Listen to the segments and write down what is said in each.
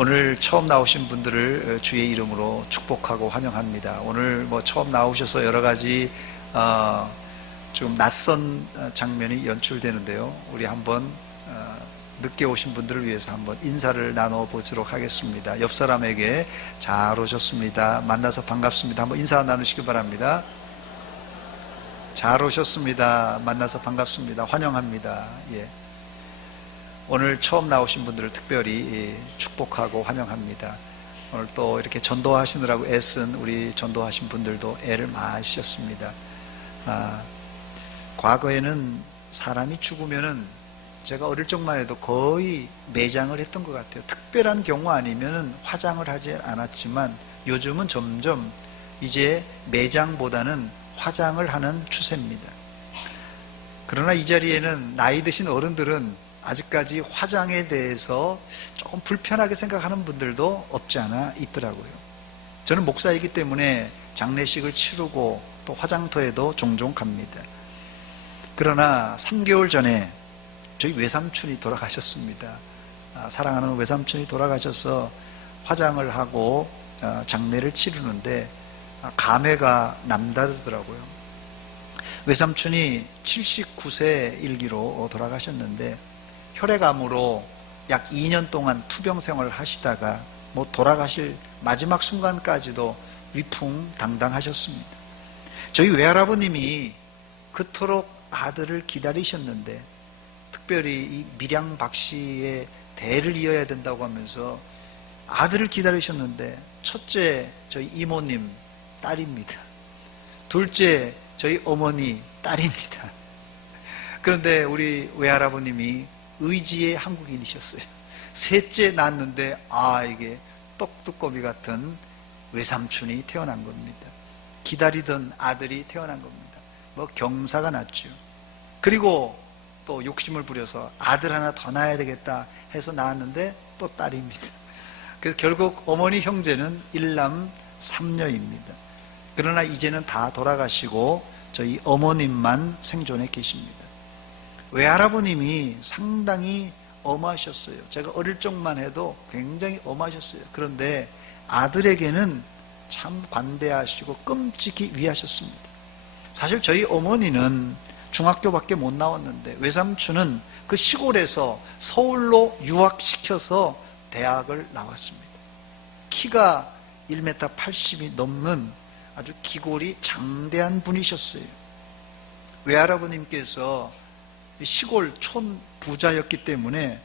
오늘 처음 나오신 분들을 주의 이름으로 축복하고 환영합니다. 오늘 처음 나오셔서 여러 가지 좀 낯선 장면이 연출되는데요. 우리 한번 늦게 오신 분들을 위해서 한번 인사를 나눠보도록 하겠습니다. 옆 사람에게 잘 오셨습니다. 만나서 반갑습니다. 한번 인사 나누시기 바랍니다. 잘 오셨습니다. 만나서 반갑습니다. 환영합니다. 예. 오늘 처음 나오신 분들을 특별히 축복하고 환영합니다. 오늘 또 이렇게 전도하시느라고 애쓴 우리 전도하신 분들도 애를 많이 쓰셨습니다. 과거에는 사람이 죽으면은 제가 어릴 적만 해도 거의 매장을 했던 것 같아요. 특별한 경우 아니면은 화장을 하지 않았지만 요즘은 점점 이제 매장보다는 화장을 하는 추세입니다. 그러나 이 자리에는 나이 드신 어른들은 아직까지 화장에 대해서 조금 불편하게 생각하는 분들도 없지 않아 있더라고요. 저는 목사이기 때문에 장례식을 치르고 또 화장터에도 종종 갑니다. 그러나 3개월 전에 저희 외삼촌이 돌아가셨습니다. 사랑하는 외삼촌이 돌아가셔서 화장을 하고 장례를 치르는데 감회가 남다르더라고요. 외삼촌이 79세 일기로 돌아가셨는데 혈액암으로 약 2년 동안 투병 생활을 하시다가 돌아가실 마지막 순간까지도 위풍당당하셨습니다. 저희 외할아버님이 그토록 아들을 기다리셨는데 특별히 이 밀양 박 씨의 대를 이어야 된다고 하면서 아들을 기다리셨는데 첫째 저희 이모님 딸입니다. 둘째 저희 어머니 딸입니다. 그런데 우리 외할아버님이 의지의 한국인이셨어요. 셋째 낳았는데 이게 떡두꺼비 같은 외삼촌이 태어난 겁니다. 기다리던 아들이 태어난 겁니다. 경사가 났죠. 그리고 또 욕심을 부려서 아들 하나 더 낳아야 되겠다 해서 낳았는데 또 딸입니다. 그래서 결국 어머니 형제는 일남 삼녀입니다. 그러나 이제는 다 돌아가시고 저희 어머님만 생존해 계십니다. 외할아버님이 상당히 엄하셨어요. 제가 어릴 적만 해도 굉장히 엄하셨어요. 그런데 아들에게는 참 관대하시고 끔찍이 위하셨습니다. 사실 저희 어머니는 중학교밖에 못 나왔는데 외삼촌은 그 시골에서 서울로 유학시켜서 대학을 나왔습니다. 키가 1m 80이 넘는 아주 기골이 장대한 분이셨어요. 외할아버님께서 시골 촌 부자였기 때문에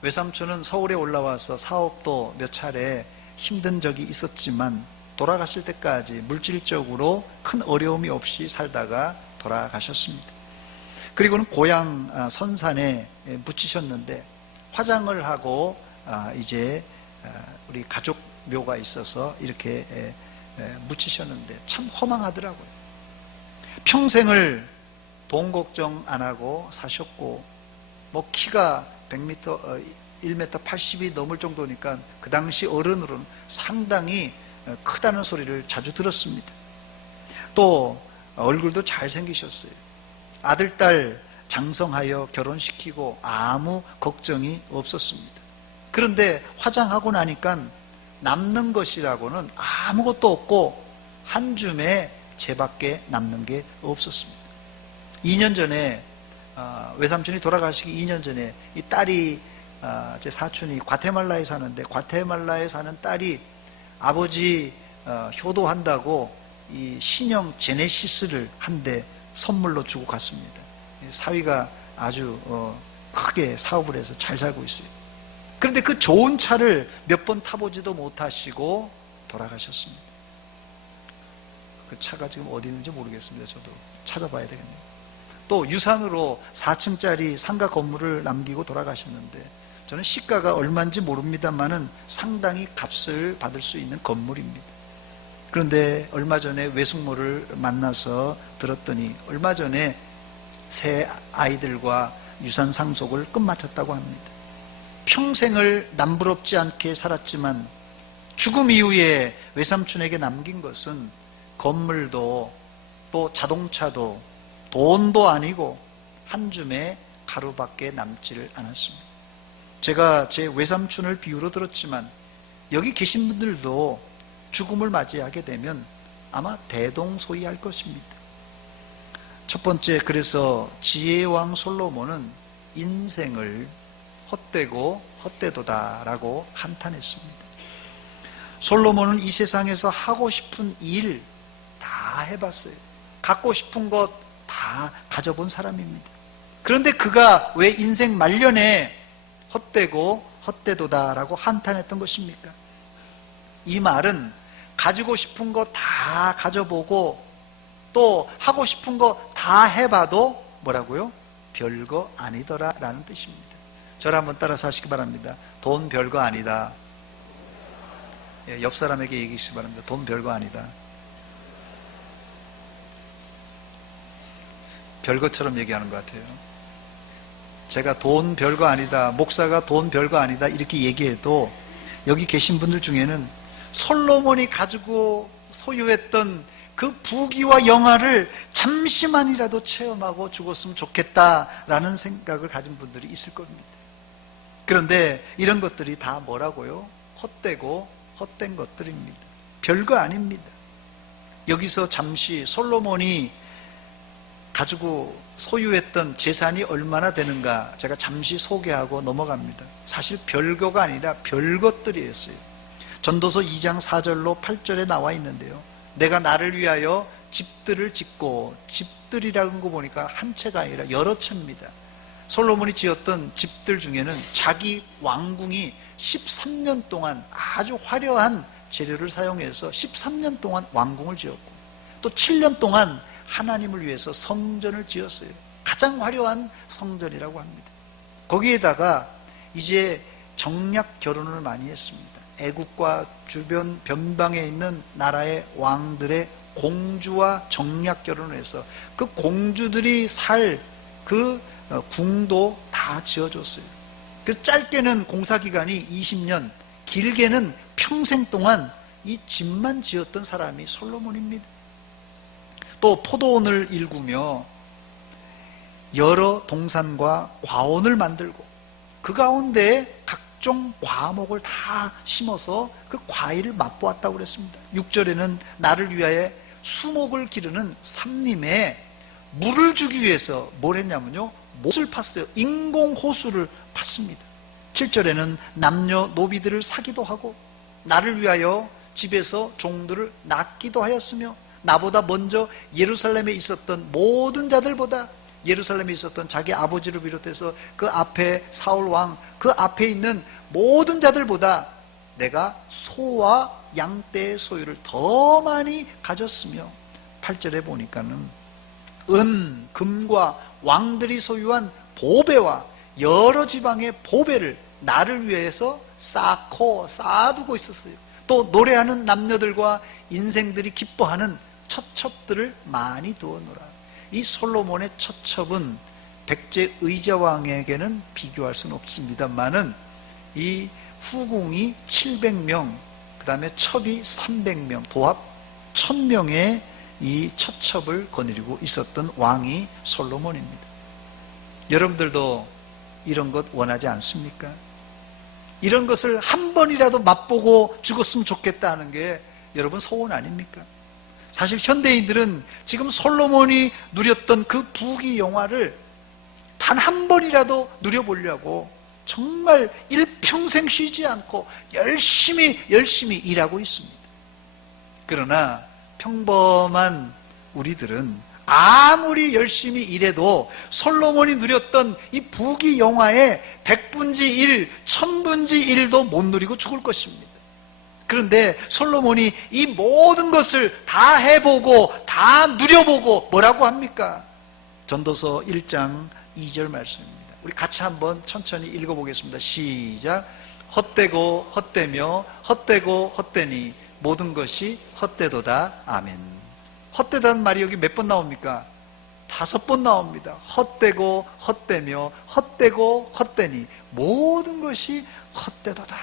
외삼촌은 서울에 올라와서 사업도 몇 차례 힘든 적이 있었지만 돌아가실 때까지 물질적으로 큰 어려움이 없이 살다가 돌아가셨습니다. 그리고는 고향 선산에 묻히셨는데 화장을 하고 이제 우리 가족 묘가 있어서 이렇게 묻히셨는데 참 허망하더라고요. 평생을 돈 걱정 안 하고 사셨고 키가 100m, 1m 80이 넘을 정도니까 그 당시 어른으로는 상당히 크다는 소리를 자주 들었습니다. 또 얼굴도 잘생기셨어요. 아들, 딸 장성하여 결혼시키고 아무 걱정이 없었습니다. 그런데 화장하고 나니까 남는 것이라고는 아무것도 없고 한 줌의 재밖에 남는 게 없었습니다. 2년 전에 외삼촌이 돌아가시기 2년 전에 이 딸이 제 사촌이 과테말라에 사는데 과테말라에 사는 딸이 아버지 효도한다고 이 신형 제네시스를 한 대 선물로 주고 갔습니다. 사위가 아주 크게 사업을 해서 잘 살고 있어요. 그런데 그 좋은 차를 몇 번 타보지도 못하시고 돌아가셨습니다. 그 차가 지금 어디 있는지 모르겠습니다. 저도 찾아봐야 되겠네요. 또 유산으로 4층짜리 상가 건물을 남기고 돌아가셨는데 저는 시가가 얼마인지 모릅니다만은 상당히 값을 받을 수 있는 건물입니다. 그런데 얼마 전에 외숙모를 만나서 들었더니 얼마 전에 새 아이들과 유산 상속을 끝마쳤다고 합니다. 평생을 남부럽지 않게 살았지만 죽음 이후에 외삼촌에게 남긴 것은 건물도 또 자동차도 돈도 아니고 한 줌의 가루밖에 남지를 않았습니다. 제가 제 외삼촌을 비유로 들었지만 여기 계신 분들도 죽음을 맞이하게 되면 아마 대동소이할 것입니다. 첫 번째, 그래서 지혜왕 솔로몬은 인생을 헛되고 헛되도다라고 한탄했습니다. 솔로몬은 이 세상에서 하고 싶은 일 다 해봤어요. 갖고 싶은 것 다 가져본 사람입니다. 그런데 그가 왜 인생 말년에 헛되고 헛되도다라고 한탄했던 것입니까? 이 말은 가지고 싶은 거 다 가져보고 또 하고 싶은 거 다 해봐도 뭐라고요? 별거 아니더라 라는 뜻입니다. 저를 한번 따라서 하시기 바랍니다. 돈 별거 아니다. 옆 사람에게 얘기하시기 바랍니다. 돈 별거 아니다. 별것처럼 얘기하는 것 같아요. 제가 돈 별거 아니다, 목사가 돈 별거 아니다 이렇게 얘기해도 여기 계신 분들 중에는 솔로몬이 가지고 소유했던 그 부귀와 영화를 잠시만이라도 체험하고 죽었으면 좋겠다라는 생각을 가진 분들이 있을 겁니다. 그런데 이런 것들이 다 뭐라고요? 헛되고 헛된 것들입니다. 별거 아닙니다. 여기서 잠시 솔로몬이 가지고 소유했던 재산이 얼마나 되는가 제가 잠시 소개하고 넘어갑니다. 사실 별거가 아니라 별것들이었어요. 전도서 2장 4절로 8절에 나와 있는데요. 내가 나를 위하여 집들을 짓고, 집들이라는 거 보니까 한 채가 아니라 여러 채입니다. 솔로몬이 지었던 집들 중에는 자기 왕궁이 13년 동안 아주 화려한 재료를 사용해서 13년 동안 왕궁을 지었고, 또 7년 동안 하나님을 위해서 성전을 지었어요. 가장 화려한 성전이라고 합니다. 거기에다가 이제 정략 결혼을 많이 했습니다. 애국과 주변 변방에 있는 나라의 왕들의 공주와 정략 결혼을 해서 그 공주들이 살 그 궁도 다 지어줬어요. 그 짧게는 공사기간이 20년, 길게는 평생 동안 이 집만 지었던 사람이 솔로몬입니다. 또 포도원을 일구며 여러 동산과 과원을 만들고 그 가운데 각종 과목을 다 심어서 그 과일을 맛보았다고 그랬습니다. 6절에는 나를 위하여 수목을 기르는 삼림에 물을 주기 위해서 뭘 했냐면요, 못을 팠어요. 인공 호수를 팠습니다. 7절에는 남녀 노비들을 사기도 하고 나를 위하여 집에서 종들을 낳기도 하였으며 나보다 먼저 예루살렘에 있었던 모든 자들보다, 예루살렘에 있었던 자기 아버지를 비롯해서 그 앞에 사울 왕, 그 앞에 있는 모든 자들보다 내가 소와 양떼의 소유를 더 많이 가졌으며, 8절에 보니까는 은, 금과 왕들이 소유한 보배와 여러 지방의 보배를 나를 위해서 쌓아두고 있었어요. 또 노래하는 남녀들과 인생들이 기뻐하는 처첩들을 많이 두어놓으라. 이 솔로몬의 처첩은 백제 의자왕에게는 비교할 수는 없습니다만은 이 후궁이 700명, 그 다음에 첩이 300명, 도합 1000명의 이 처첩을 거느리고 있었던 왕이 솔로몬입니다. 여러분들도 이런 것 원하지 않습니까? 이런 것을 한 번이라도 맛보고 죽었으면 좋겠다 하는 게 여러분 소원 아닙니까? 사실 현대인들은 지금 솔로몬이 누렸던 그 부귀 영화를 단 한 번이라도 누려보려고 정말 일평생 쉬지 않고 열심히 일하고 있습니다. 그러나 평범한 우리들은 아무리 열심히 일해도 솔로몬이 누렸던 이 부귀 영화의 100분지 1, 1000분지 1도 못 누리고 죽을 것입니다. 그런데 솔로몬이 이 모든 것을 다 해보고 다 누려보고 뭐라고 합니까? 전도서 1장 2절 말씀입니다. 우리 같이 한번 천천히 읽어보겠습니다. 시작. 헛되고 헛되며 헛되고 헛되니 모든 것이 헛되도다. 아멘. 헛되다는 말이 여기 몇 번 나옵니까? 5번 나옵니다. 헛되고 헛되며 헛되고 헛되니 모든 것이 헛되도다.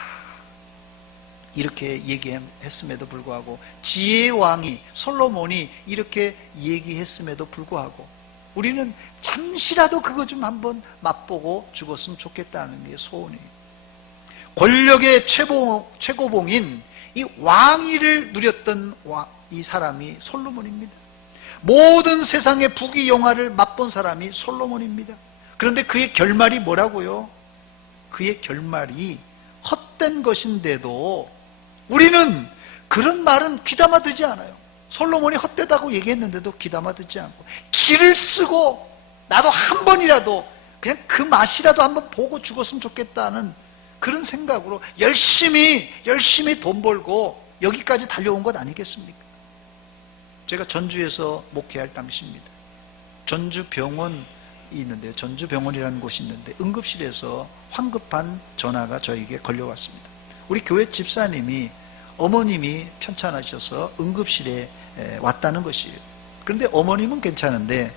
이렇게 얘기했음에도 불구하고 지혜의 왕이 솔로몬이 이렇게 얘기했음에도 불구하고 우리는 잠시라도 그거 좀 한번 맛보고 죽었으면 좋겠다는 게 소원이에요. 권력의 최고봉인 이 왕위를 누렸던 이 사람이 솔로몬입니다. 모든 세상의 부귀 영화를 맛본 사람이 솔로몬입니다. 그런데 그의 결말이 뭐라고요? 그의 결말이 헛된 것인데도 우리는 그런 말은 귀담아 듣지 않아요. 솔로몬이 헛되다고 얘기했는데도 귀담아 듣지 않고 기를 쓰고 나도 한 번이라도 그냥 그 맛이라도 한번 보고 죽었으면 좋겠다는 그런 생각으로 열심히 돈 벌고 여기까지 달려온 것 아니겠습니까? 제가 전주에서 목회할 당시입니다. 전주병원이 있는데요. 전주병원이라는 곳이 있는데 응급실에서 황급한 전화가 저에게 걸려왔습니다. 우리 교회 집사님이 어머님이 편찮으셔서 응급실에 왔다는 것이에요. 그런데 어머님은 괜찮은데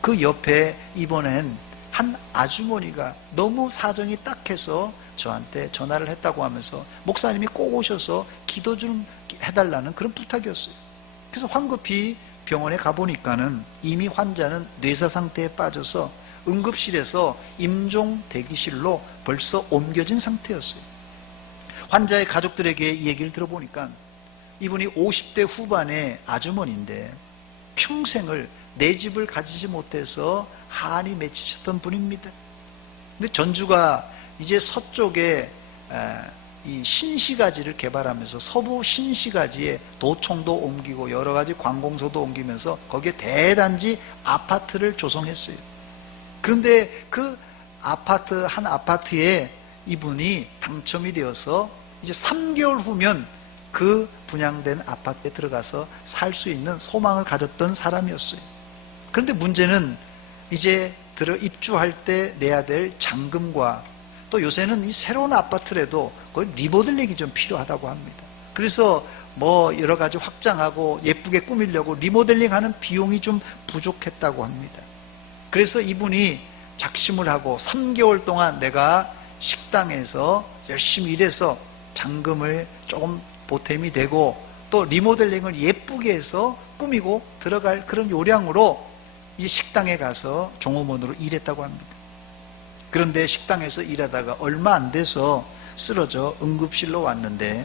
그 옆에 입원한 한 아주머니가 너무 사정이 딱해서 저한테 전화를 했다고 하면서 목사님이 꼭 오셔서 기도 좀 해달라는 그런 부탁이었어요. 그래서 황급히 병원에 가보니까는 이미 환자는 뇌사 상태에 빠져서 응급실에서 임종 대기실로 벌써 옮겨진 상태였어요. 환자의 가족들에게 얘기를 들어보니까 이분이 50대 후반의 아주머니인데 평생을 내 집을 가지지 못해서 한이 맺히셨던 분입니다. 근데 전주가 이제 서쪽에 이 신시가지를 개발하면서 서부 신시가지에 도청도 옮기고 여러 가지 관공서도 옮기면서 거기에 대단지 아파트를 조성했어요. 그런데 그 아파트 한 아파트에 이분이 당첨이 되어서 이제 3개월 후면 그 분양된 아파트에 들어가서 살 수 있는 소망을 가졌던 사람이었어요. 그런데 문제는 이제 입주할 때 내야 될 잔금과 또 요새는 이 새로운 아파트라도 거의 리모델링이 좀 필요하다고 합니다. 그래서 뭐 여러 가지 확장하고 예쁘게 꾸미려고 리모델링하는 비용이 좀 부족했다고 합니다. 그래서 이분이 작심을 하고 3개월 동안 내가 식당에서 열심히 일해서 잔금을 조금 보탬이 되고 또 리모델링을 예쁘게 해서 꾸미고 들어갈 그런 요량으로 이 식당에 가서 종업원으로 일했다고 합니다. 그런데 식당에서 일하다가 얼마 안 돼서 쓰러져 응급실로 왔는데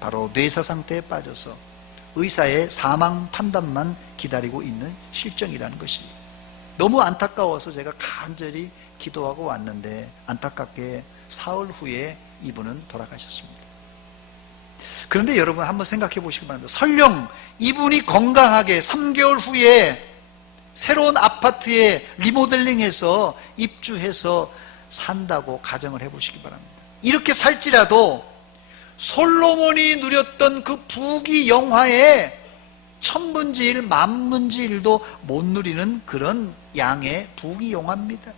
바로 뇌사 상태에 빠져서 의사의 사망 판단만 기다리고 있는 실정이라는 것입니다. 너무 안타까워서 제가 간절히 기도하고 왔는데 안타깝게 사흘 후에 이분은 돌아가셨습니다. 그런데 여러분 한번 생각해 보시기 바랍니다. 설령 이분이 건강하게 3개월 후에 새로운 아파트에 리모델링해서 입주해서 산다고 가정을 해보시기 바랍니다. 이렇게 살지라도 솔로몬이 누렸던 그 부귀 영화에 천분지 일, 만분지 일도 못 누리는 그런 양의 부귀 영화입니다.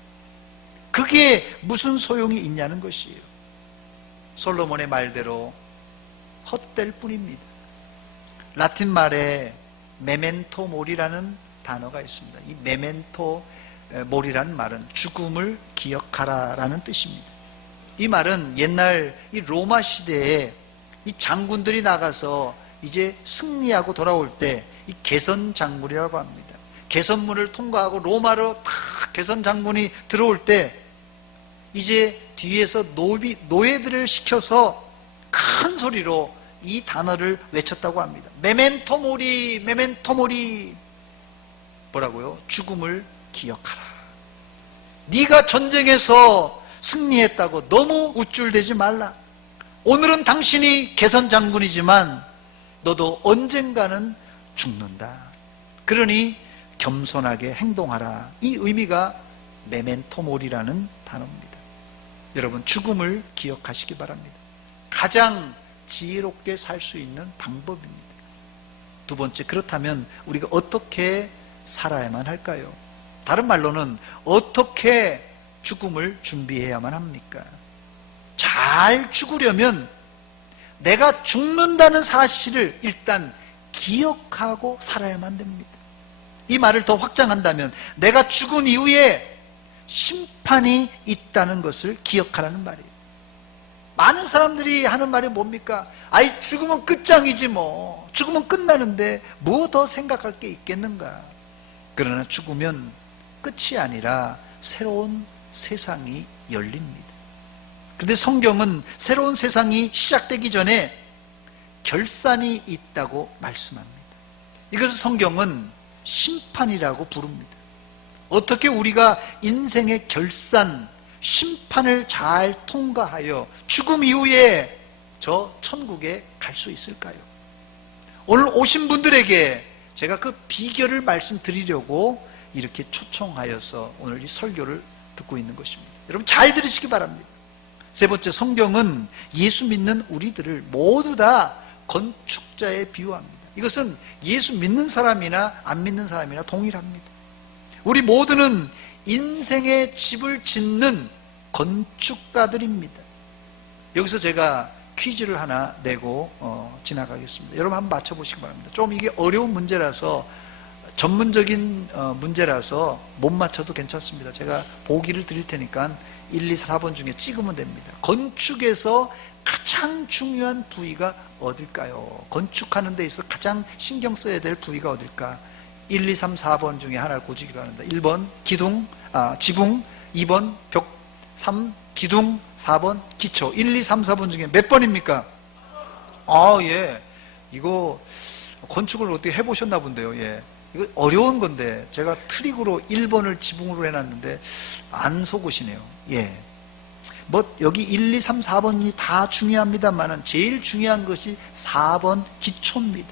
그게 무슨 소용이 있냐는 것이에요. 솔로몬의 말대로 헛될 뿐입니다. 라틴 말에 메멘토 모리라는 단어가 있습니다. 이 메멘토 모리라는 말은 죽음을 기억하라라는 뜻입니다. 이 말은 옛날 이 로마 시대에 이 장군들이 나가서 이제 승리하고 돌아올 때 이 개선 장군이라고 합니다. 개선문을 통과하고 로마로 탁 개선 장군이 들어올 때 이제 뒤에서 노예들을 시켜서 큰 소리로 이 단어를 외쳤다고 합니다. 메멘토 모리, 메멘토 모리. 뭐라고요? 죽음을 기억하라. 네가 전쟁에서 승리했다고 너무 우쭐대지 말라. 오늘은 당신이 개선 장군이지만 너도 언젠가는 죽는다. 그러니 겸손하게 행동하라. 이 의미가 메멘토 모리라는 단어입니다. 여러분 죽음을 기억하시기 바랍니다. 가장 지혜롭게 살 수 있는 방법입니다. 두 번째, 그렇다면 우리가 어떻게 살아야만 할까요? 다른 말로는 어떻게 죽음을 준비해야만 합니까? 잘 죽으려면 내가 죽는다는 사실을 일단 기억하고 살아야만 됩니다. 이 말을 더 확장한다면 내가 죽은 이후에 심판이 있다는 것을 기억하라는 말이에요. 많은 사람들이 하는 말이 뭡니까? 아이, 죽으면 끝장이지 뭐. 죽으면 끝나는데 뭐 더 생각할 게 있겠는가? 그러나 죽으면 끝이 아니라 새로운 세상이 열립니다. 그런데 성경은 새로운 세상이 시작되기 전에 결산이 있다고 말씀합니다. 이것을 성경은 심판이라고 부릅니다. 어떻게 우리가 인생의 결산, 심판을 잘 통과하여 죽음 이후에 저 천국에 갈 수 있을까요? 오늘 오신 분들에게 제가 그 비결을 말씀드리려고 이렇게 초청하여서 오늘 이 설교를 듣고 있는 것입니다. 여러분 잘 들으시기 바랍니다. 세 번째, 성경은 예수 믿는 우리들을 모두 다 건축자에 비유합니다. 이것은 예수 믿는 사람이나 안 믿는 사람이나 동일합니다. 우리 모두는 인생의 집을 짓는 건축가들입니다. 여기서 제가 퀴즈를 하나 내고 지나가겠습니다. 여러분 한번 맞춰보시기 바랍니다. 좀 이게 어려운 문제라서, 전문적인 문제라서 못 맞춰도 괜찮습니다. 제가 보기를 드릴 테니까 1, 2, 4번 중에 찍으면 됩니다. 건축에서 가장 중요한 부위가 어딜까요? 건축하는 데 있어서 가장 신경 써야 될 부위가 어딜까? 1, 2, 3, 4번 중에 하나를 고르기 바랍니다. 1번 지붕, 2번 벽, 3 기둥, 4번 기초. 1, 2, 3, 4번 중에 몇 번입니까? 예. 이거 건축을 어떻게 해보셨나 본데요. 예. 이거 어려운 건데 제가 트릭으로 1번을 지붕으로 해놨는데 안 속으시네요. 예. 뭐 여기 1, 2, 3, 4번이 다 중요합니다만은 제일 중요한 것이 4번 기초입니다.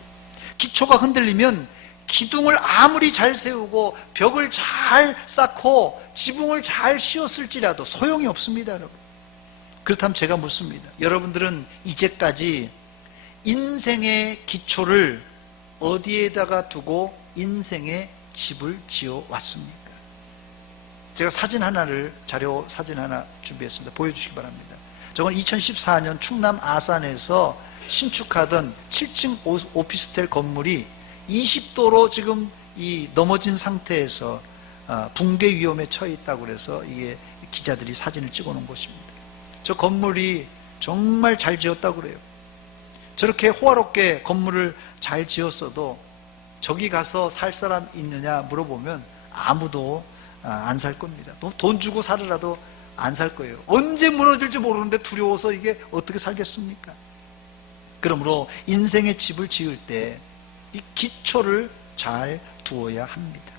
기초가 흔들리면 기둥을 아무리 잘 세우고 벽을 잘 쌓고 지붕을 잘 씌웠을지라도 소용이 없습니다, 여러분. 그렇다면 제가 묻습니다. 여러분들은 이제까지 인생의 기초를 어디에다가 두고 인생의 집을 지어 왔습니까? 제가 자료 사진 하나 준비했습니다. 보여주시기 바랍니다. 저건 2014년 충남 아산에서 신축하던 7층 오피스텔 건물이 20도로 지금 이 넘어진 상태에서 붕괴 위험에 처해 있다고 그래서 이게 기자들이 사진을 찍어 놓은 것입니다. 저 건물이 정말 잘 지었다고 그래요. 저렇게 호화롭게 건물을 잘 지었어도 저기 가서 살 사람 있느냐 물어보면 아무도 안 살 겁니다. 돈 주고 살으라도 안 살 거예요. 언제 무너질지 모르는데 두려워서 이게 어떻게 살겠습니까? 그러므로 인생의 집을 지을 때 이 기초를 잘 두어야 합니다.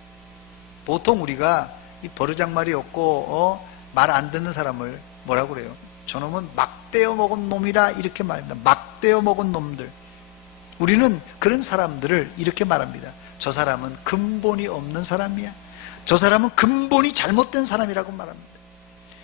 보통 우리가 이 버르장말이 없고 말 안 듣는 사람을 뭐라고 그래요? 저놈은 막대어 먹은 놈이라 이렇게 말합니다. 막대어 먹은 놈들. 우리는 그런 사람들을 이렇게 말합니다. 저 사람은 근본이 없는 사람이야. 저 사람은 근본이 잘못된 사람이라고 말합니다.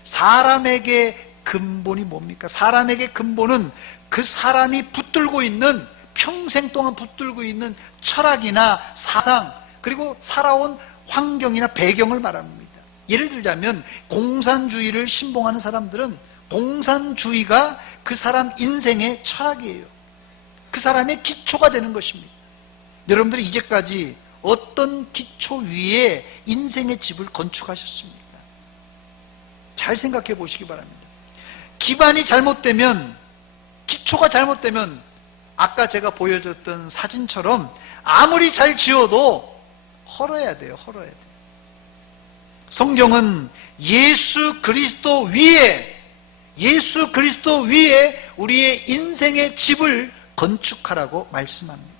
사람에게 근본이 뭡니까? 사람에게 근본은 그 사람이 붙들고 있는, 평생 동안 붙들고 있는 철학이나 사상, 그리고 살아온 환경이나 배경을 말합니다. 예를 들자면 공산주의를 신봉하는 사람들은 공산주의가 그 사람 인생의 철학이에요. 그 사람의 기초가 되는 것입니다. 여러분들이 이제까지 어떤 기초 위에 인생의 집을 건축하셨습니까? 잘 생각해 보시기 바랍니다. 기반이 잘못되면, 기초가 잘못되면 아까 제가 보여줬던 사진처럼 아무리 잘 지어도 헐어야 돼요. 헐어야 돼요. 성경은 예수 그리스도 위에 우리의 인생의 집을 건축하라고 말씀합니다.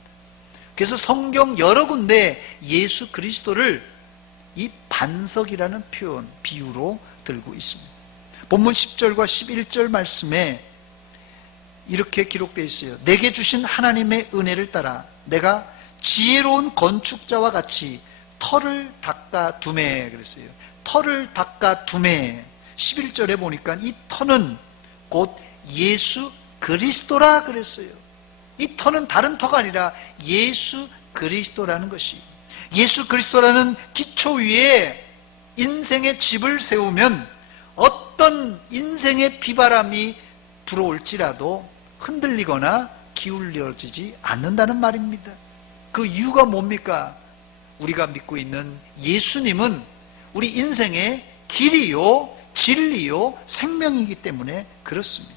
그래서 성경 여러 군데 예수 그리스도를 이 반석이라는 표현, 비유로 들고 있습니다. 본문 10절과 11절 말씀에 이렇게 기록되어 있어요. 내게 주신 하나님의 은혜를 따라 내가 지혜로운 건축자와 같이 터를 닦아 두매 그랬어요. 터를 닦아 두매. 11절에 보니까 이 터는 곧 예수 그리스도라 그랬어요. 이 터는 다른 터가 아니라 예수 그리스도라는 것이, 예수 그리스도라는 기초 위에 인생의 집을 세우면 어떤 인생의 비바람이 불어올지라도 흔들리거나 기울여지지 않는다는 말입니다. 그 이유가 뭡니까? 우리가 믿고 있는 예수님은 우리 인생의 길이요, 진리요, 생명이기 때문에 그렇습니다.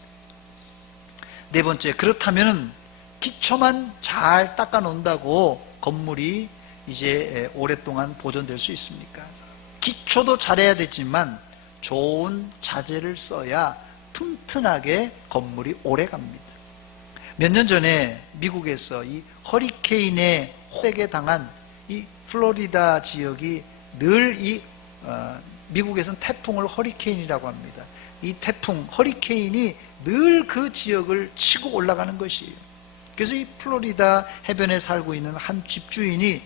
네 번째, 그렇다면 기초만 잘 닦아 놓는다고 건물이 이제 오랫동안 보존될 수 있습니까? 기초도 잘해야 되지만 좋은 자재를 써야 튼튼하게 건물이 오래 갑니다. 몇 년 전에 미국에서 이 허리케인에 호되게 당한 이 플로리다 지역이 늘 미국에서는 태풍을 허리케인이라고 합니다. 이 태풍, 허리케인이 늘 그 지역을 치고 올라가는 것이에요. 그래서 이 플로리다 해변에 살고 있는 한 집주인이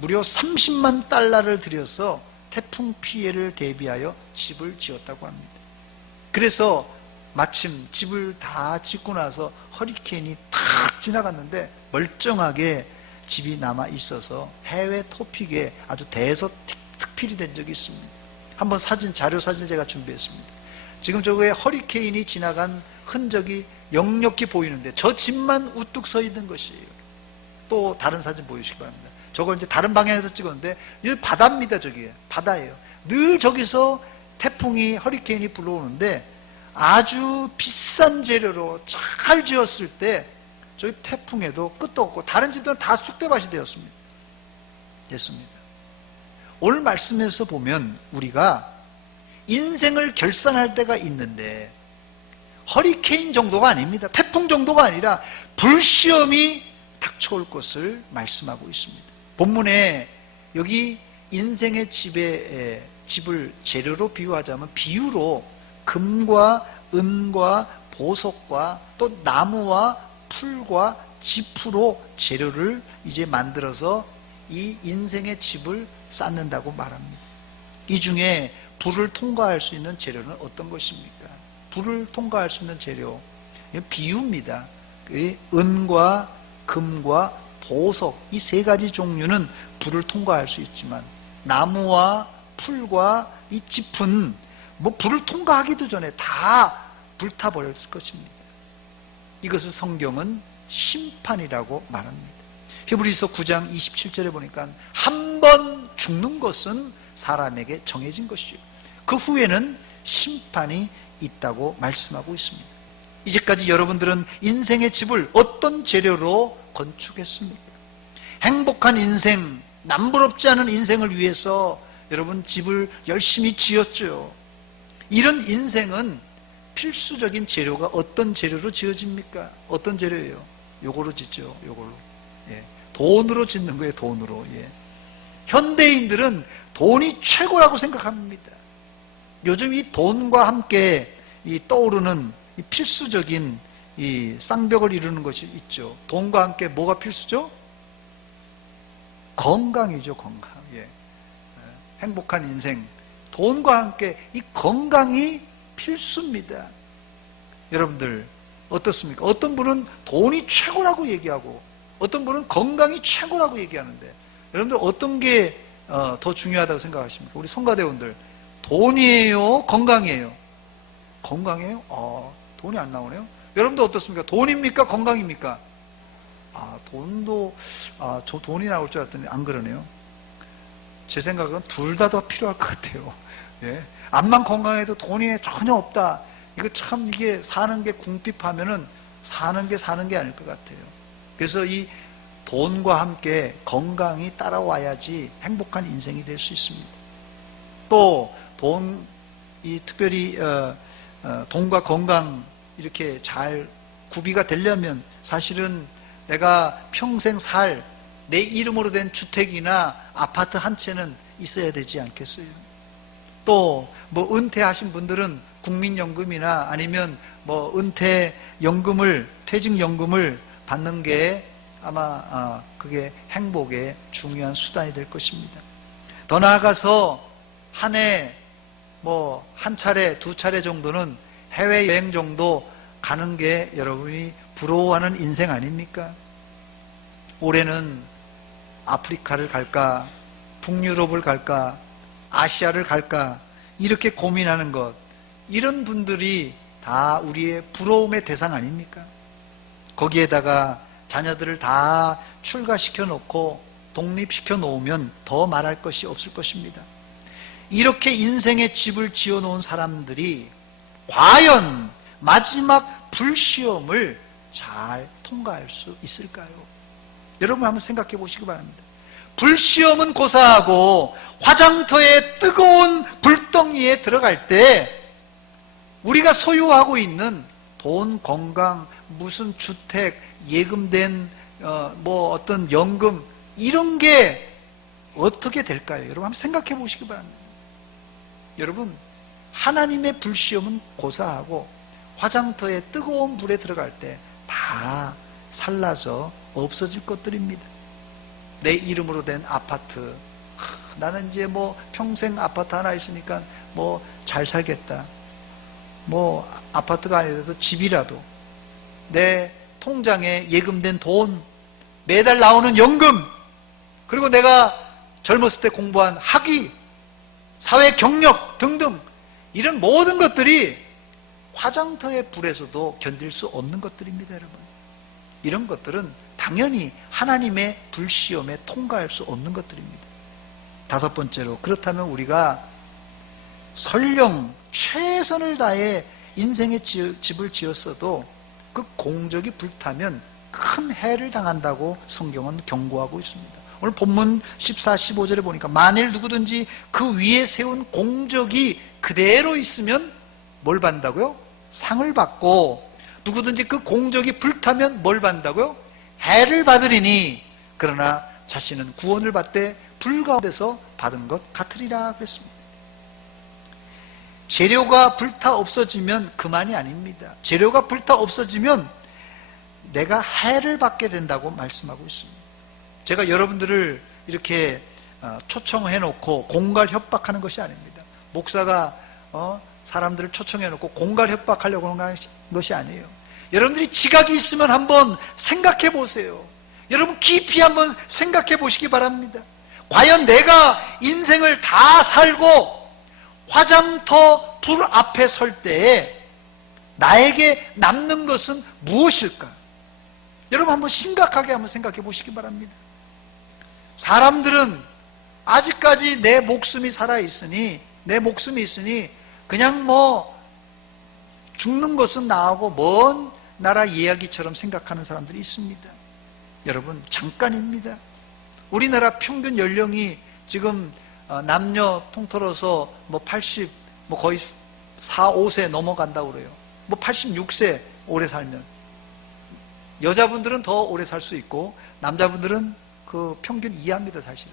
무려 30만 달러를 들여서 태풍 피해를 대비하여 집을 지었다고 합니다. 그래서 마침 집을 다 짓고 나서 허리케인이 탁 지나갔는데 멀쩡하게 집이 남아 있어서 해외 토픽에 아주 대서특필이 된 적이 있습니다. 한번 자료 사진을 제가 준비했습니다. 지금 저거에 허리케인이 지나간 흔적이 역력히 보이는데 저 집만 우뚝 서 있는 것이에요. 또 다른 사진 보여주시기 바랍니다. 저걸 이제 다른 방향에서 찍었는데 여기 바다입니다. 저기 바다예요. 늘 저기서 태풍이 허리케인이 불어오는데 아주 비싼 재료로 잘 지었을 때 저희 태풍에도 끝도 없고 다른 집들은 다 쑥대밭이 되었습니다. 됐습니다. 오늘 말씀에서 보면 우리가 인생을 결산할 때가 있는데 허리케인 정도가 아닙니다. 태풍 정도가 아니라 불시험이 닥쳐올 것을 말씀하고 있습니다. 본문에 여기 인생의 집을 재료로 비유하자면 비유로 금과 은과 보석과 또 나무와 풀과 짚으로 재료를 이제 만들어서 이 인생의 집을 쌓는다고 말합니다. 이 중에 불을 통과할 수 있는 재료는 어떤 것입니까? 불을 통과할 수 있는 재료, 비유입니다. 은과 금과 보석 이 세 가지 종류는 불을 통과할 수 있지만 나무와 풀과 이 짚은 불을 통과하기도 전에 다 불타버렸을 것입니다. 이것을 성경은 심판이라고 말합니다. 히브리서 9장 27절에 보니까 한 번 죽는 것은 사람에게 정해진 것이요. 그 후에는 심판이 있다고 말씀하고 있습니다. 이제까지 여러분들은 인생의 집을 어떤 재료로 건축했습니까? 행복한 인생, 남부럽지 않은 인생을 위해서 여러분 집을 열심히 지었죠. 이런 인생은 필수적인 재료가 어떤 재료로 지어집니까? 어떤 재료예요? 요거로 짓죠. 요걸로. 예. 돈으로 짓는 거예요. 돈으로. 예. 현대인들은 돈이 최고라고 생각합니다. 요즘 이 돈과 함께 이 떠오르는 이 필수적인 이 쌍벽을 이루는 것이 있죠. 돈과 함께 뭐가 필수죠? 건강이죠. 건강. 예. 행복한 인생. 돈과 함께 이 건강이 필수입니다. 여러분들 어떻습니까? 어떤 분은 돈이 최고라고 얘기하고 어떤 분은 건강이 최고라고 얘기하는데 여러분들 어떤 게 더 중요하다고 생각하십니까? 우리 성가대원들 돈이에요? 건강이에요? 건강이에요? 돈이 안 나오네요. 여러분들 어떻습니까? 돈입니까? 건강입니까? 돈도 저 돈이 나올 줄 알았더니 안 그러네요. 제 생각은 둘 다 더 필요할 것 같아요. 예. 암만 건강해도 돈이 전혀 없다. 이거 참 이게 사는 게 궁핍하면은 사는 게 아닐 것 같아요. 그래서 이 돈과 함께 건강이 따라와야지 행복한 인생이 될 수 있습니다. 또 특별히 돈과 건강 이렇게 잘 구비가 되려면 사실은 내가 평생 살 내 이름으로 된 주택이나 아파트 한 채는 있어야 되지 않겠어요? 또 은퇴하신 분들은 국민연금이나 아니면 은퇴연금을 퇴직연금을 받는 게 아마 그게 행복의 중요한 수단이 될 것입니다. 더 나아가서 한 해 한 차례 두 차례 정도는 해외여행 정도 가는 게 여러분이 부러워하는 인생 아닙니까? 올해는 아프리카를 갈까, 북유럽을 갈까, 아시아를 갈까 이렇게 고민하는 것, 이런 분들이 다 우리의 부러움의 대상 아닙니까? 거기에다가 자녀들을 다 출가시켜 놓고 독립시켜 놓으면 더 말할 것이 없을 것입니다. 이렇게 인생의 집을 지어 놓은 사람들이 과연 마지막 불시험을 잘 통과할 수 있을까요? 여러분 한번 생각해 보시기 바랍니다. 불시험은 고사하고 화장터의 뜨거운 불덩이에 들어갈 때 우리가 소유하고 있는 돈, 건강, 무슨 주택, 예금된 뭐 어떤 연금 이런 게 어떻게 될까요? 여러분 한번 생각해 보시기 바랍니다. 여러분 하나님의 불시험은 고사하고 화장터에 뜨거운 불에 들어갈 때 다 살라져 없어질 것들입니다. 내 이름으로 된 아파트, 나는 이제 뭐 평생 아파트 하나 있으니까 뭐 잘 살겠다. 뭐 아파트가 아니라도 집이라도, 내 통장에 예금된 돈, 매달 나오는 연금, 그리고 내가 젊었을 때 공부한 학위, 사회 경력 등등 이런 모든 것들이 화장터의 불에서도 견딜 수 없는 것들입니다, 여러분. 이런 것들은 당연히 하나님의 불시험에 통과할 수 없는 것들입니다. 다섯 번째로, 그렇다면 우리가 설령 최선을 다해 인생의 집을 지었어도 그 공적이 불타면 큰 해를 당한다고 성경은 경고하고 있습니다. 오늘 본문 14, 15절에 보니까 만일 누구든지 그 위에 세운 공적이 그대로 있으면 뭘 받는다고요? 상을 받고, 누구든지 그 공적이 불타면 뭘 받는다고요? 해를 받으리니 그러나 자신은 구원을 받되 불 가운데서 받은 것 같으리라 그랬습니다. 재료가 불타 없어지면 그만이 아닙니다. 재료가 불타 없어지면 내가 해를 받게 된다고 말씀하고 있습니다. 제가 여러분들을 이렇게 초청해 놓고 공갈 협박하는 것이 아닙니다. 목사가 사람들을 초청해 놓고 공갈 협박하려고 하는 것이 아니에요. 여러분들이 지각이 있으면 한번 생각해 보세요. 여러분 깊이 한번 생각해 보시기 바랍니다. 과연 내가 인생을 다 살고 화장터 불 앞에 설 때에 나에게 남는 것은 무엇일까? 여러분 한번 심각하게 한번 생각해 보시기 바랍니다. 사람들은 아직까지 내 목숨이 살아있으니, 내 목숨이 있으니 그냥 뭐 죽는 것은 나하고 먼 나라 이야기처럼 생각하는 사람들이 있습니다. 여러분 잠깐입니다. 우리나라 평균 연령이 지금 남녀 통틀어서 뭐 80, 뭐 거의 4, 5세 넘어간다고 그래요. 뭐 86세 오래 살면. 여자분들은 더 오래 살 수 있고 남자분들은 그 평균 이하입니다, 사실은.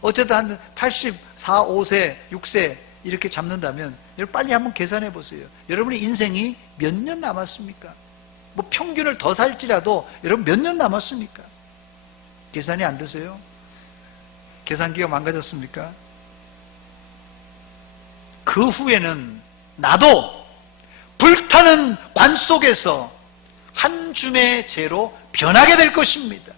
어쨌든 한 84, 5세, 6세 이렇게 잡는다면 여러분 빨리 한번 계산해 보세요. 여러분의 인생이 몇 년 남았습니까? 뭐 평균을 더 살지라도 여러분 몇 년 남았습니까? 계산이 안 되세요? 계산기가 망가졌습니까? 그 후에는 나도 불타는 관 속에서 한 줌의 재로 변하게 될 것입니다.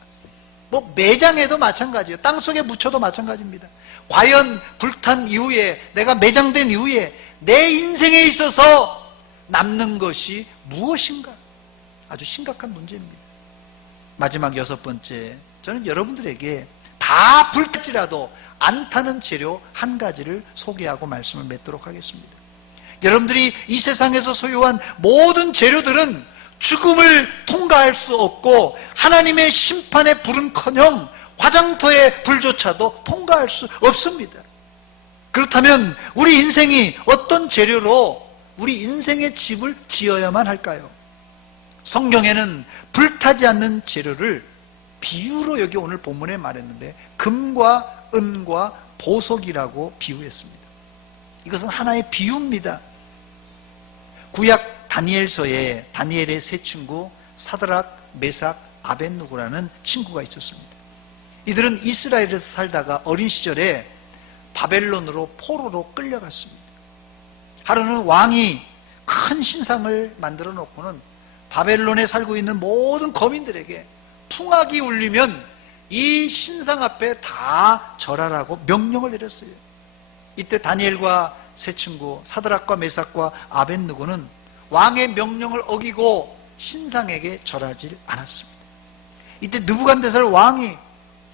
뭐 매장에도 마찬가지예요. 땅속에 묻혀도 마찬가지입니다. 과연 불탄 이후에, 내가 매장된 이후에 내 인생에 있어서 남는 것이 무엇인가? 아주 심각한 문제입니다. 마지막 여섯 번째, 저는 여러분들에게 다 불탈지라도 안 타는 재료 한 가지를 소개하고 말씀을 맺도록 하겠습니다. 여러분들이 이 세상에서 소유한 모든 재료들은 죽음을 통과할 수 없고 하나님의 심판의 불은커녕 화장터의 불조차도 통과할 수 없습니다. 그렇다면 우리 인생이 어떤 재료로 우리 인생의 집을 지어야만 할까요? 성경에는 불타지 않는 재료를 비유로 여기 오늘 본문에 말했는데 금과 은과 보석이라고 비유했습니다. 이것은 하나의 비유입니다. 구약 다니엘서에 다니엘의 세 친구 사드락, 메삭, 아벳느고라는 친구가 있었습니다. 이들은 이스라엘에서 살다가 어린 시절에 바벨론으로 포로로 끌려갔습니다. 하루는 왕이 큰 신상을 만들어 놓고는 바벨론에 살고 있는 모든 거민들에게 풍악이 울리면 이 신상 앞에 다 절하라고 명령을 내렸어요. 이때 다니엘과 세 친구 사드락과 메삭과 아벳느고는 왕의 명령을 어기고 신상에게 절하지 않았습니다. 이때 느부갓네살 왕이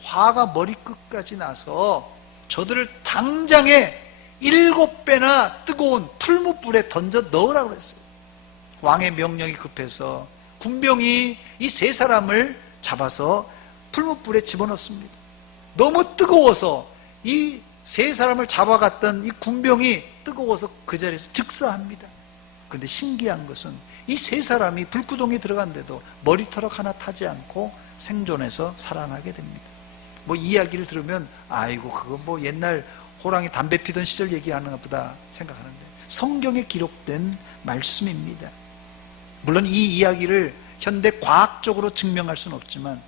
화가 머리끝까지 나서 저들을 당장에 7배나 뜨거운 풀무불에 던져 넣으라고 했어요. 왕의 명령이 급해서 군병이 이 세 사람을 잡아서 풀무불에 집어넣습니다. 너무 뜨거워서 이 세 사람을 잡아갔던 이 군병이 뜨거워서 그 자리에서 즉사합니다. 근데 신기한 것은 이 세 사람이 불구덩이에 들어간데도 머리털럭 하나 타지 않고 생존해서 살아나게 됩니다. 뭐 이야기를 들으면 아이고 그거 뭐 옛날 호랑이 담배 피던 시절 얘기하는 것보다 생각하는데 성경에 기록된 말씀입니다. 물론 이 이야기를 현대 과학적으로 증명할 수는 없지만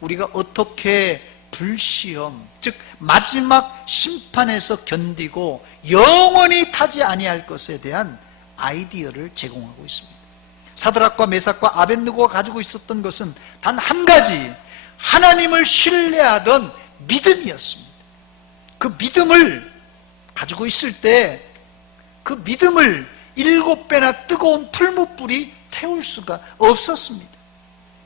우리가 어떻게 불시험, 즉 마지막 심판에서 견디고 영원히 타지 아니할 것에 대한 아이디어를 제공하고 있습니다. 사드락과 메삭과 아벳느고가 가지고 있었던 것은 단 한 가지, 하나님을 신뢰하던 믿음이었습니다. 그 믿음을 가지고 있을 때 그 믿음을 7배나 뜨거운 풀무불이 태울 수가 없었습니다.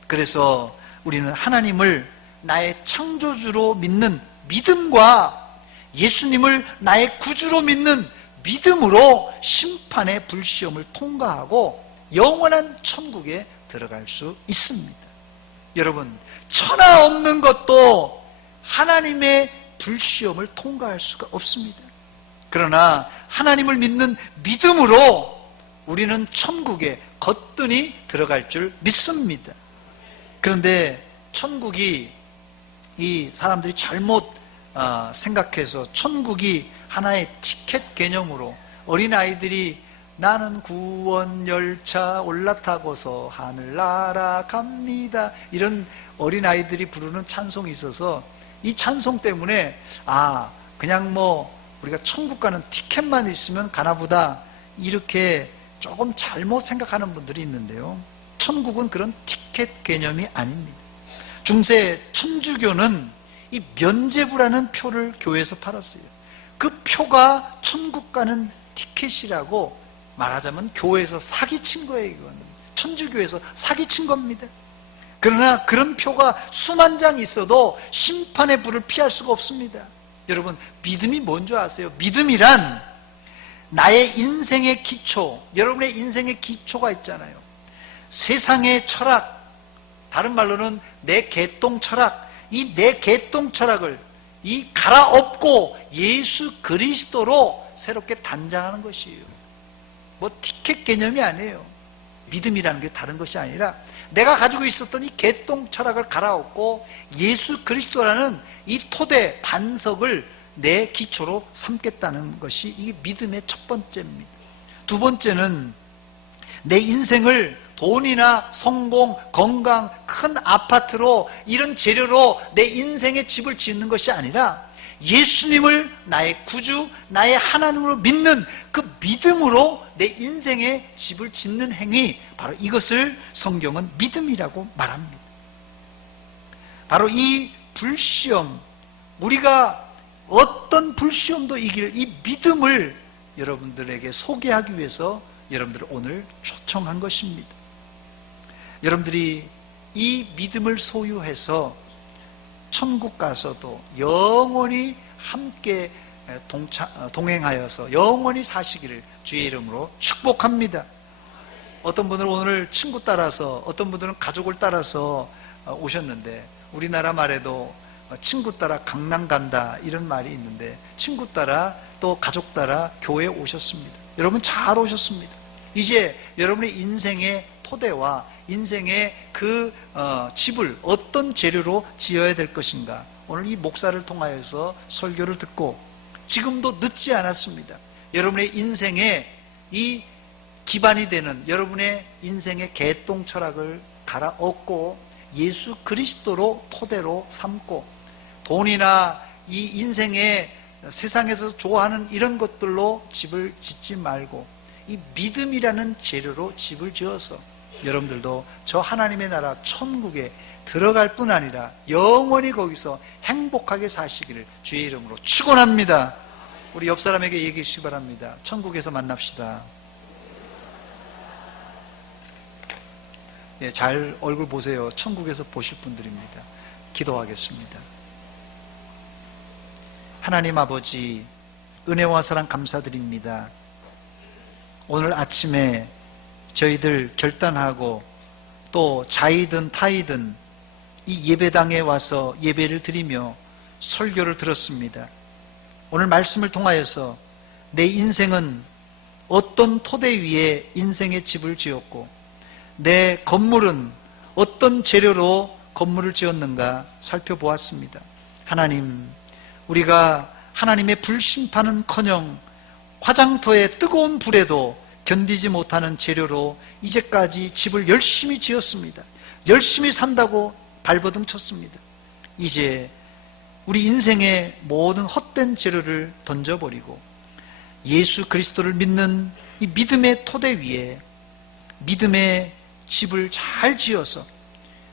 그래서 우리는 하나님을 나의 창조주로 믿는 믿음과 예수님을 나의 구주로 믿는 믿음으로 심판의 불시험을 통과하고 영원한 천국에 들어갈 수 있습니다. 여러분, 천하 없는 것도 하나님의 불시험을 통과할 수가 없습니다. 그러나 하나님을 믿는 믿음으로 우리는 천국에 거뜬히 들어갈 줄 믿습니다. 그런데 천국이 이 사람들이 잘못 생각해서 천국이 하나의 티켓 개념으로 어린아이들이 나는 구원열차 올라타고서 하늘 날아갑니다 이런 어린아이들이 부르는 찬송이 있어서 이 찬송 때문에 그냥 뭐 우리가 천국 가는 티켓만 있으면 가나보다 이렇게 조금 잘못 생각하는 분들이 있는데요. 천국은 그런 티켓 개념이 아닙니다. 중세 천주교는 이 면죄부라는 표를 교회에서 팔았어요. 그 표가 천국 가는 티켓이라고 말하자면 교회에서 사기친 거예요. 이건 천주교에서 사기친 겁니다. 그러나 그런 표가 수만 장 있어도 심판의 불을 피할 수가 없습니다. 여러분, 믿음이 뭔지 아세요? 믿음이란 나의 인생의 기초, 여러분의 인생의 기초가 있잖아요. 세상의 철학, 다른 말로는 내 개똥 철학, 이 내 개똥 철학을 갈아엎고 예수 그리스도로 새롭게 단장하는 것이에요. 뭐 티켓 개념이 아니에요. 믿음이라는 게 다른 것이 아니라 내가 가지고 있었던 이 개똥 철학을 갈아엎고 예수 그리스도라는 이 토대 반석을 내 기초로 삼겠다는 것이 이게 믿음의 첫 번째입니다. 두 번째는 내 인생을 돈이나 성공, 건강, 큰 아파트로 이런 재료로 내 인생의 집을 짓는 것이 아니라 예수님을 나의 구주, 나의 하나님으로 믿는 그 믿음으로 내 인생의 집을 짓는 행위, 바로 이것을 성경은 믿음이라고 말합니다. 바로 이 불시험, 우리가 어떤 불시험도 이길 이 믿음을 여러분들에게 소개하기 위해서 여러분들을 오늘 초청한 것입니다. 여러분들이 이 믿음을 소유해서 천국 가서도 영원히 함께 동행하여서 영원히 사시기를 주의 이름으로 축복합니다. 어떤 분은 오늘 친구 따라서, 어떤 분들은 가족을 따라서 오셨는데, 우리나라 말에도 친구 따라 강남 간다 이런 말이 있는데, 친구 따라 또 가족 따라 교회에 오셨습니다. 여러분 잘 오셨습니다. 이제 여러분의 인생의 토대와 인생의 그 집을 어떤 재료로 지어야 될 것인가, 오늘 이 목사를 통하여서 설교를 듣고 지금도 늦지 않았습니다. 여러분의 인생의 이 기반이 되는 여러분의 인생의 개똥 철학을 갈아엎고 예수 그리스도로 토대로 삼고, 돈이나 이 인생의 세상에서 좋아하는 이런 것들로 집을 짓지 말고 이 믿음이라는 재료로 집을 지어서 여러분들도 저 하나님의 나라 천국에 들어갈 뿐 아니라 영원히 거기서 행복하게 사시기를 주의 이름으로 축원합니다. 우리 옆 사람에게 얘기해 주시기 바랍니다. 천국에서 만납시다. 예, 잘 얼굴 보세요. 천국에서 보실 분들입니다. 기도하겠습니다. 하나님 아버지, 은혜와 사랑 감사드립니다. 오늘 아침에 저희들 결단하고 또 자이든 타이든 이 예배당에 와서 예배를 드리며 설교를 들었습니다. 오늘 말씀을 통하여서 내 인생은 어떤 토대 위에 인생의 집을 지었고 내 건물은 어떤 재료로 건물을 지었는가 살펴보았습니다. 하나님, 우리가 하나님의 불심판은커녕 화장터의 뜨거운 불에도 견디지 못하는 재료로 이제까지 집을 열심히 지었습니다. 열심히 산다고 발버둥 쳤습니다. 이제 우리 인생의 모든 헛된 재료를 던져버리고 예수 그리스도를 믿는 이 믿음의 토대 위에 믿음의 집을 잘 지어서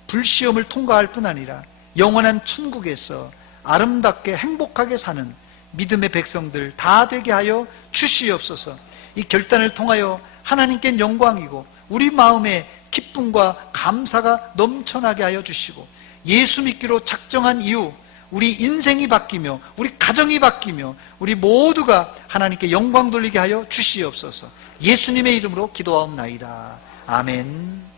불시험을 통과할 뿐 아니라 영원한 천국에서 아름답게 행복하게 사는 믿음의 백성들 다 되게 하여 주시옵소서. 이 결단을 통하여 하나님께 영광이고 우리 마음에 기쁨과 감사가 넘쳐나게 하여 주시고 예수 믿기로 작정한 이후 우리 인생이 바뀌며 우리 가정이 바뀌며 우리 모두가 하나님께 영광 돌리게 하여 주시옵소서. 예수님의 이름으로 기도하옵나이다. 아멘.